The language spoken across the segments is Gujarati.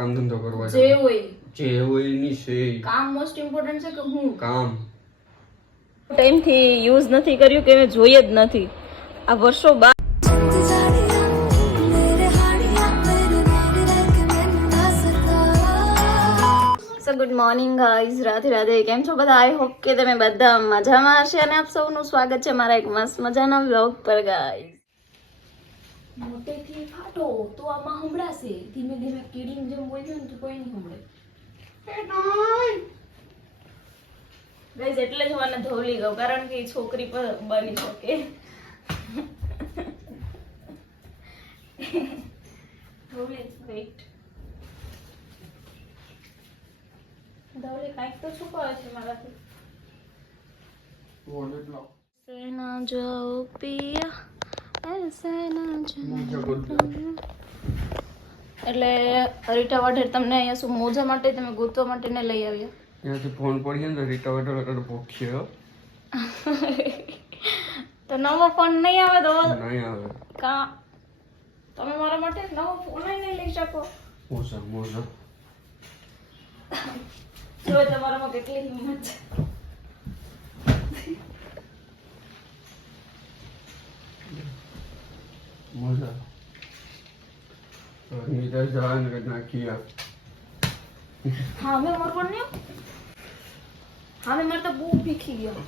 કામ ધંધો કરવા જે હોય ની છે કામ મોસ્ટ ઇમ્પોર્ટન્ટ છે કે હું કામ ટાઈમથી યુઝ નથી કર્યું કે મેં જોઈએ જ નથી આ વર્ષો બાદ. Good morning guys, Radhe Radhe. કેમ છો બધા? આઈ હોપ કે તમે બધા મજામાં હશે અને આપ સૌનું સ્વાગત છે મારા એક મસ્ત મજાના વ્લોગ પર ગાઈઝ. મોટેથી ફાટો તો આમાં સંભળાશે, ધીમે ધીમે કીડીને જેમ બોલજો ને તો કોઈ નહીં સંભળે ગાઈઝ. એટલે જ મને ધોલી ગયો કારણ કે છોકરી પર બની શકે. ધોલી વેઇટ ધવલી કાંઈક તો છુપાવે છે મારાથી. સેના જાઓ પિયા એસે ના જાઓ. એટલે રીટા વાઢેર તમને અહીંયા શું મોજા માટે તમે ગોતવા માટે ને લઈ આવ્યા? ત્યાંથી ફોન પડી ને રીટા વાઢેર આગળ પોખ્યો તો નવો ફોન નહીં આવે તો નહીં આવે કા તમે મારા માટે નવો ફોન નહીં લઈ શકો? મોજા મોજા જો તમારામાં કેટલી હિંમત છે. મોજા નીરજ જવાન કે નાખીયા હા મેં મોર કોણ ને હા મેં મારે તો બહુ ભીખી ગયો.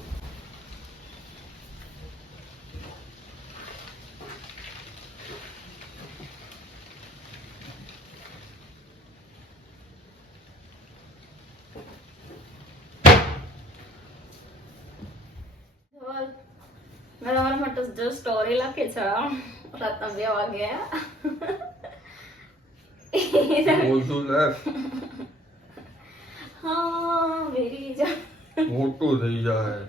મેં તમારા માટે જો સ્ટોરી લખી છે રાતના 2 વાગ્યા. મોટું લે હા વેરી જા મોટું થઈ જાય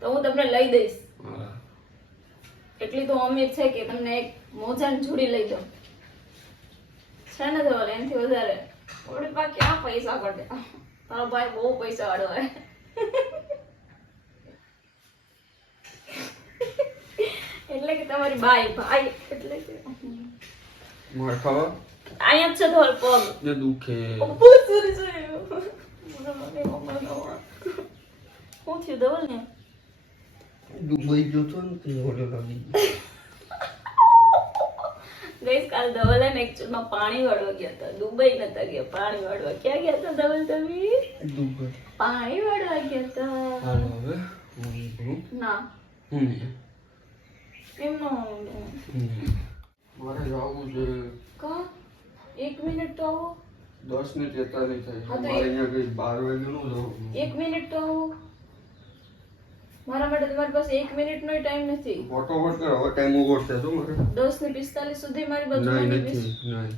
તો હું તમને લઈ દઈશ. એટલી તો ઉમેદ છે કે તમને એક મોજાની જોડી લઈ દઉં. છે ને તો એનાથી વધારે ઓડી પા ક્યાં પૈસા કાઢે? તારો ભાઈ બહુ પૈસા વાળો હોય. એટલે કે તમારી ભાઈ એટલે કે માર ખાવા અહીંયા છે ધોલ પગ જે દુખે સોરી સોરી હું થયું ધોલ ને દુબઈ જોતો ને તે ઓલો લાગી ગઈસ કાલ ધવલ ને એકચ્યુઅલમાં પાણી વાળવા ગયા હતા. દુબઈ નતા ગયા, પાણી વાળવા. ક્યાં ગયા હતા ધવલ તમે? દુબઈ પાણી વાળવા ગયા હતા. હાલો હવે ના કેમ ન મારે જવું છે કા 1 મિનિટ તો આવો. 10 ને 43 થાય હા તો મારે અહીંયા કઈ 12 વાગે નું જવું. 1 મિનિટ તો આવો. મારા માટે તમારી પાસે 1 મિનિટ નો ટાઈમ નથી. ફટોફટ કર હવે ટાઈમ ઓવર છે તો મારે 10 ને 45 સુધી મારી બાજુ નહીં નથી નહીં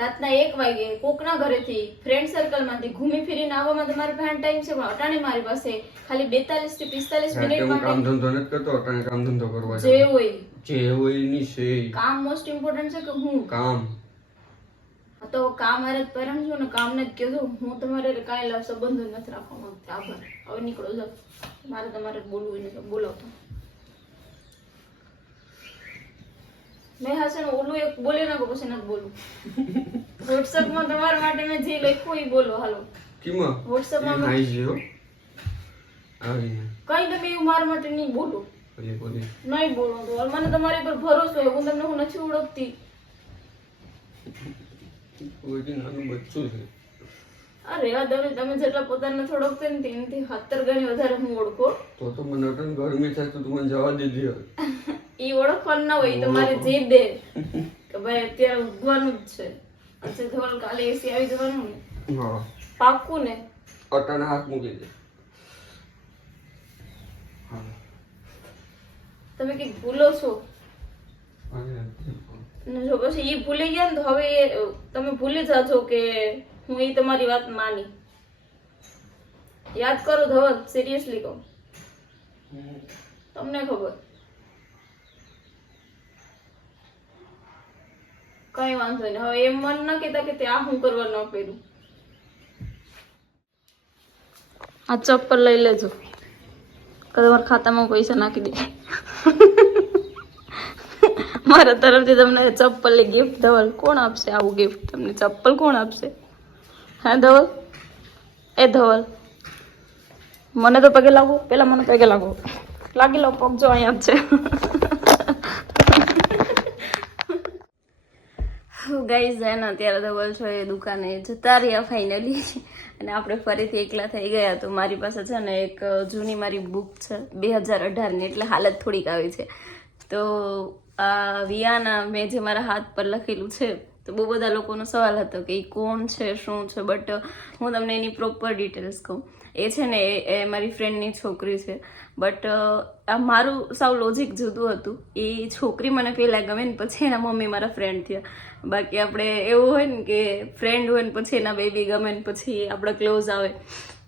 રાતના 1 વાગે કોકના ઘરેથી ફ્રેન્ડ સર્કલ માંથી ઘૂમી ફરીને આવવામાં તમારી પાસે ટાઈમ છે, પણ અટાણે મારી પાસે ખાલી 42 થી 45 મિનિટ હું કામ માટે ધંધો નથી કરતો અટાણે કામ ધંધો કરવા જે હોય જે હોય ની છે કામ મોસ્ટ ઇમ્પોર્ટન્ટ છે કે હું કામ તો કામ હારે જ પરમ છું ને કામ ને જ કીધું. હું તમારે કાંઈ સંબંધો નથી રાખવા માંગતી. આભાર. હવે નીકળો જાઓ. મારે તમારે બોલવું નહીં તો બોલાવતો. મેં હાસે ને ઓલું એક બોલી નાખો પછી નથી બોલું. વોટ્સઅપમાં તમારા માટે મેં જે લખ્યું એ બોલો. હાલો કીમાં વોટ્સઅપમાં આઈ ગયો આવી કઈ તમે એવું મારા માટે નહીં બોલો. બોલી નહીં બોલો તો મને તમારી પર ભરોસો હોય. હું તમને હું નથી ઓળખતી. કોઈ નાનું બચ્ચું છે. અરે તમે જેટલા પોતાને થોડોક ઓળખતા ને તેનાથી 17 ગણી વધારે હું ઓળખો. તો મને અટન ગરમી થાય તો તું મને જવા દેજે. ઈ ઓળખવાનું ના હોય, તમારે જે દે કે ભાઈ અત્યારે ઊંઘવાનું જ છે. અચ્છા ધોલ કાલે એસી આવી જવાનું ને હા પાક્કું ને? અટન હાથ મૂકી દે. તમે કઈક ભૂલો છો ને જો પછી ઈ ભૂલી ગયા ને તો હવે તમે ભૂલી જાજો કે હું ઈ તમારી વાત માની. યાદ કરો ધવલ, સિરિયસલી કહું, તમને ખબર. કઈ વાંધો નહીં. હવે એમ મન ના કેતા કે ત્યાં હું કરવા ન કર્યું. આ ચપ્પલ લઈ લેજો, તમારા ખાતામાં પૈસા નાખી દે. મારા તરફથી તમને ચપ્પલની ગિફ્ટ. ધવલ, કોણ આપશે આવું ગિફ્ટ તમને? ચપ્પલ કોણ આપશે? હા ધવલ, એ ધવલ, મને તો પગે લાગો, પેલા મને પગે લાગો. લાગી લો, પગ જો અહીંયા જ છે. ગાઈઝ છે ને અત્યારે ધવલ છે એ દુકાને જતા રહ્યા ફાઇનલી, અને આપણે ફરીથી એકલા થઈ ગયા. તો મારી પાસે છે ને એક જૂની મારી બુક છે 2018ની, એટલે હાલત થોડીક આવી છે. તો આ વિયાના મેં જે મારા હાથ પર લખેલું છે, તો બહુ બધા લોકોનો સવાલ હતો કે એ કોણ છે, શું છે, બટ હું તમને એની પ્રોપર ડિટેલ્સ કહું. એ છે ને એ મારી ફ્રેન્ડની છોકરી છે, બટ આ મારું સાવ લોજિક જુદું હતું. એ છોકરી મને પહેલાં ગમે ને પછી એના મમ્મી મારા ફ્રેન્ડ થયા. બાકી આપણે એવું હોય ને કે ફ્રેન્ડ હોય ને પછી એના બેબી ગમે ને પછી આપણે ક્લોઝ આવે,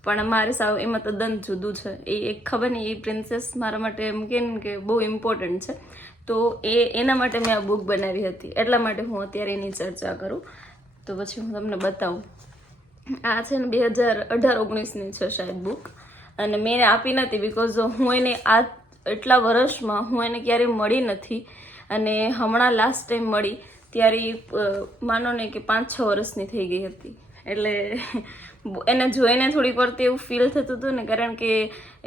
પણ મારે સાવ એમાં તદ્દન જુદું છે. એ એક ખબર નહીં, એ પ્રિન્સેસ મારા માટે એમ કે ને કે બહુ ઇમ્પોર્ટન્ટ છે. તો એના માટે મેં આ બુક બનાવી હતી, એટલા માટે હું અત્યારે એની ચર્ચા કરું. તો પછી હું તમને બતાવું. આ છે ને 2018-19ની છે શાયદ બુક, અને મેં એને આપી નથી બિકોઝ હું એને આ એટલા વર્ષમાં હું એને ક્યારેય મળી નથી. અને હમણાં લાસ્ટ ટાઈમ મળી ત્યારે માનો ને કે 5-6 વર્ષની થઈ ગઈ હતી. એટલે એને જોઈને થોડીક વાર એવું ફીલ થતું હતું ને, કારણ કે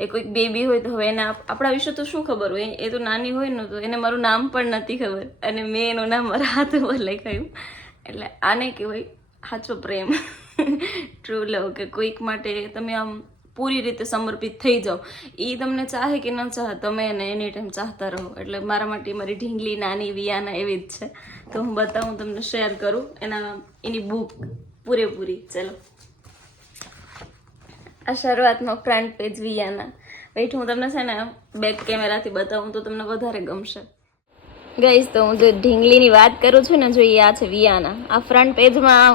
એ કોઈક બેબી હોય તો હવે એને આપણા વિશે તો શું ખબર હોય, એ તો નાની હોય ને, તો એને મારું નામ પણ નથી ખબર, અને મેં એનું નામ મારા હાથ ઉપર લખાયું. એટલે આને કહેવાય સાચો પ્રેમ, ટ્રુ લવ, કે કોઈક માટે તમે આમ પૂરી રીતે સમર્પિત થઈ જાઓ. એ તમને ચાહે કે ન ચાહે, તમે એને એની ટાઈમ ચાહતા રહો. એટલે મારા માટે મારી ઢીંગલી નાની વિયાના એવી જ છે. તો હું બતાવું, તમને શેર કરું એની બુક પૂરેપૂરી. ચલો, આ શરૂઆતમાં ફ્રન્ટ પેજ વિયાના. વેઇટ, હું તમને છે ને બેક કેમેરાથી બતાવું તો તમને વધારે ગમશે. ગાઈઝ, તો હું જે ઢીંગલીની વાત કરું છું ને, જો એ આ છે વિયાના. આ ફ્રન્ટ પેજમાં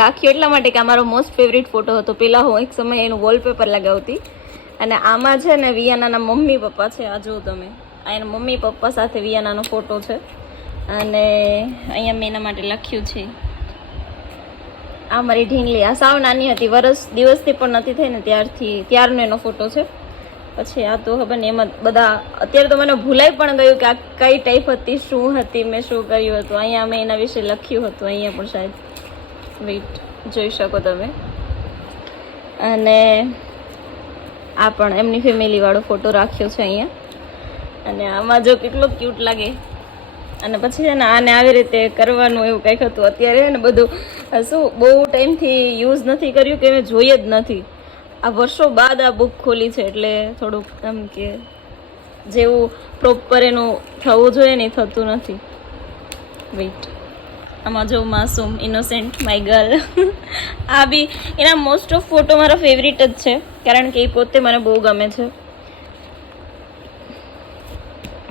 રાખ્યો એટલા માટે કે આ મારો મોસ્ટ ફેવરિટ ફોટો હતો. પહેલાં હું એક સમય એનું વોલપેપર લગાવતી, અને આમાં છે ને વિયાનાના મમ્મી પપ્પા છે. આ જો તમે, આ એના મમ્મી પપ્પા સાથે વિયાનાનો ફોટો છે. અને અહીંયા મેં એના માટે લખ્યું છે, આ મારી ઢીંગલી. આ સાવ નાની હતી, દિવસથી પણ નથી થઈ ને ત્યારનો એનો ફોટો છે. પછી આ તો ખબર ને એમાં બધા, અત્યારે તો મને ભૂલાઈ પણ ગયું કે આ કઈ ટાઈપ હતી, શું હતી, મેં શું કર્યું હતું. અહીંયા મેં એના વિશે લખ્યું હતું, અહીંયા પણ શાયદ, વેઇટ, જોઈ શકો તમે. અને આ પણ એમની ફેમિલી વાળો ફોટો રાખ્યો છે અહીંયા. અને આમાં જો કેટલો ક્યુટ લાગે. અને પછી છે ને આને આવી રીતે કરવાનું એવું કંઈક હતું. અત્યારે ને બધું શું બહુ ટાઈમથી યુઝ નથી કર્યું કે મેં જોઈ જ નથી. આ વર્ષો બાદ આ બુક ખોલી છે, એટલે થોડુંક એમ કે જેવું પ્રોપર એનું થવું જોઈએ ને થતું નથી. વેઇટ, આમાં જો માસૂમ, ઇનોસેન્ટ, માય ગર્લ. આ બી એના મોસ્ટ ઓફ ફોટો મારા ફેવરિટ જ છે, કારણ કે એ પોતે મને બહુ ગમે છે.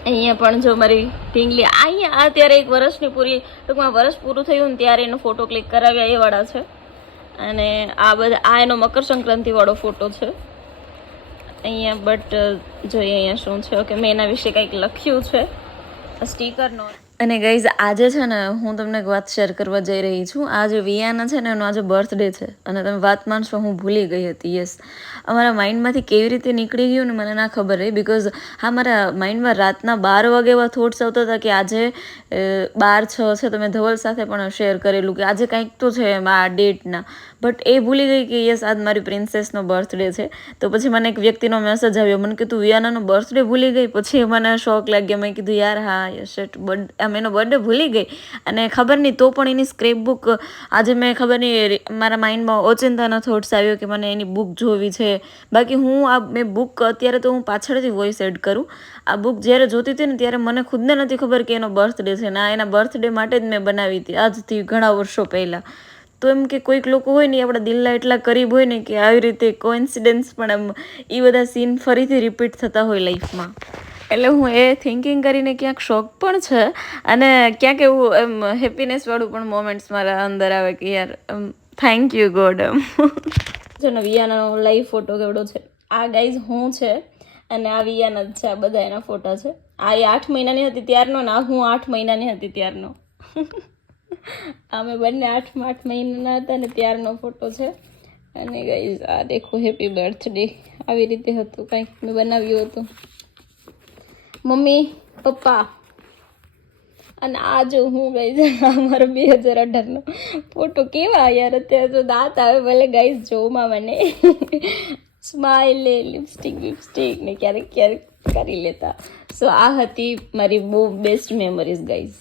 અહીંયા પણ જો મારી ઢીંગલી, અહીંયા અત્યારે 1 વર્ષની પૂરી, ટૂંકમાં વર્ષ પૂરું થયું ને ત્યારે એનો ફોટો ક્લિક કરાવ્યા એ વાળા છે. અને આ બધા, આ એનો મકર સંક્રાંતિ વાળો ફોટો છે અહીંયા. બટ જોઈએ અહીંયા શું છે. ઓકે, મેં એના વિશે કંઈક લખ્યું છે સ્ટીકરનો. અને ગાઈઝ, આજે છે ને હું તમને એક વાત શેર કરવા જઈ રહી છું. આ જે વિયાના છે ને એનો આજે બર્થડે છે, અને તમે વાત માનશો હું ભૂલી ગઈ હતી. યસ, અમારા માઇન્ડમાંથી કેવી રીતે નીકળી ગયું ને મને ના ખબર રહી, બિકોઝ હા, મારા માઇન્ડમાં રાતના 12 વાગે એવા થોટ્સ આવતા હતા કે આજે 12/6 છે. તો મેં ધવલ સાથે પણ શેર કરેલું કે આજે કંઈક તો છે એમ આ ડેટના, બટ એ ભૂલી ગઈ કે યસ આજ મારી પ્રિન્સેસનો બર્થડે છે. તો પછી મને એક વ્યક્તિનો મેસેજ આવ્યો, મને કીધું વિયાનાનો બર્થડે ભૂલી ગઈ. પછી મને શોક લાગ્યો. મેં કીધું યાર હા યસ, એનો બર્થડે ભૂલી ગઈ. અને ખબર નહીં, તો પણ એની સ્ક્રેપ બુક આજે મેં ખબર નહીં મારા માઇન્ડમાં ઓચિંતાના થોટ્સ આવ્યો કે મને એની બુક જોવી છે. બાકી મેં બુક અત્યારે તો હું પાછળથી વોઇસ એડ કરું. આ બુક જ્યારે જોતી હતી ને ત્યારે મને ખુદને નથી ખબર કે એનો બર્થડે છે. ના, એના બર્થડે માટે જ મેં બનાવી હતી આજથી ઘણા વર્ષો પહેલાં. તો એમ કે કોઈક લોકો હોય ને આપણા દિલના એટલા કરીબ હોય ને કે આવી રીતે કોઇન્સિડન્સ પણ એમ એ બધા સીન ફરીથી રિપીટ થતા હોય લાઈફમાં. એટલે હું એ થિંકિંગ કરીને ક્યાંક શોક પણ છે, અને ક્યાંક એવું એમ હેપીનેસવાળું પણ મોમેન્ટ્સ મારા અંદર આવે કે યાર થેન્ક યુ ગોડ. જો ને વિયાનાનો લાઈવ ફોટો કેવડો છે. આ ગાઈઝ હું છે, અને આ વિયાના જ છે. આ બધા એના ફોટા છે. આ એ 8 મહિનાની હતી ત્યારનો, ને આ હું 8 મહિનાની હતી ત્યારનો. અમે બંને 8 મહિનાના હતા ને ત્યારનો ફોટો છે. અને ગાઈઝ આ દેખો, હેપી બર્થડે આવી રીતે હતું, કંઈક મેં બનાવ્યું હતું. મમ્મી પપ્પા અને આ જો હું ગઈ અમારો 2018નો ફોટો કેવા યાર અત્યારે તો દાંત આવે ભલે ગાઈઝ જોવામાં મને સ્માઇલ લિપસ્ટિક ને ક્યારેક કરી લેતા. સો આ હતી મારી બહુ બેસ્ટ મેમરીઝ ગાઈઝ.